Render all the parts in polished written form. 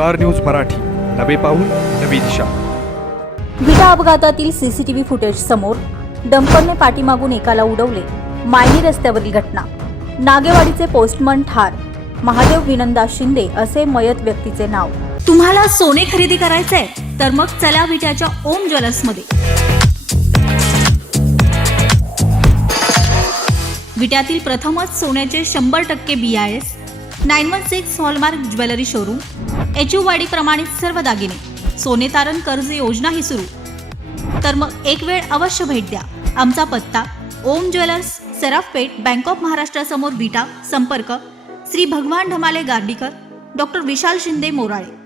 Star news Marathi, नवे पाऊल नवी दिशा. विटा अपघातातील सीसीटीव्ही फुटेज समोर. डंपरने पाठीमागून एकाला उडवले. मायनी रस्त्यावरील घटना. नागेवाडीचे पोस्टमन ठार. महादेव विनंदा शिंदे असे मयत व्यक्तीचे नाव. तुम्हाला सोने खरेदी करायचंय तर मग चला विट्याच्या ओम ज्वेलर्समध्ये. विट्यातील प्रथमच सोन्याचे 100% BIS 916 hallmark jewellery showroom. HUID प्रमाणित सर्व दागिने. सोने तारण कर्ज योजनाही सुरू. तर मग एक वेळ अवश्य भेट द्या. आमचा पत्ता ओम ज्वेलर्स, सराफपेठ, बँक ऑफ महाराष्ट्रासमोर विटा. संपर्क श्री भगवान ढमाले गार्डीकर, डॉक्टर विशाल शिंदे मोराळे.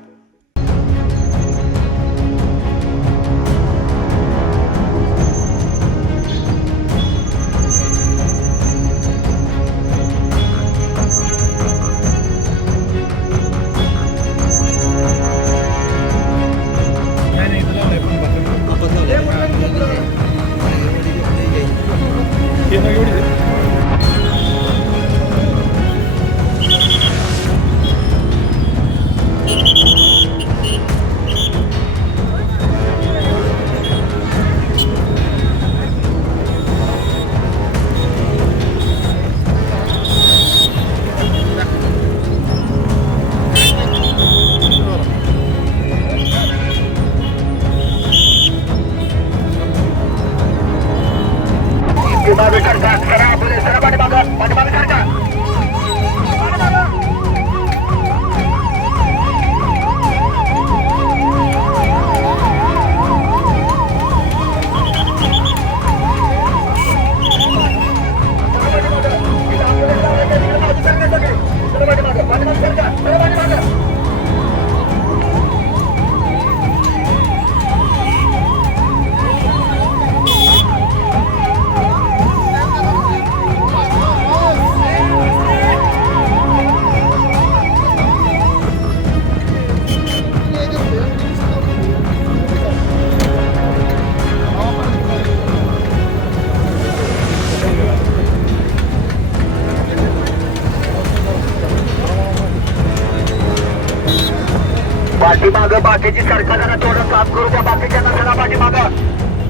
पाठीमागं बाकीची सरका जरा थोडं काम करू द्या. बाकीच्या नसला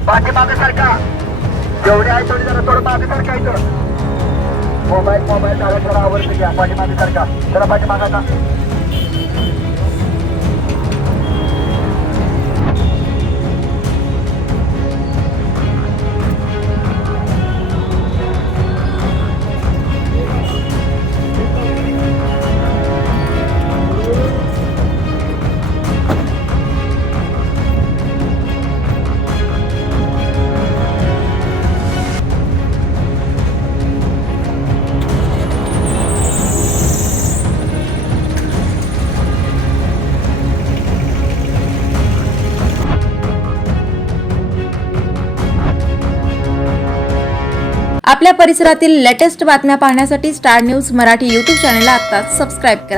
पाठीमागं सरका. जेवढे आहे तेवढे जरा थोडं मागे सरकायचं. मोबाईल जरा थोडा आवडतं घ्या. पाठीमागे सरका जरा. पाठीमागा का आपल्या परिसरातील लेटेस्ट बातम्या पाहण्यासाठी स्टार न्यूज मराठी YouTube चॅनलला आत्ताच सबस्क्राईब करा.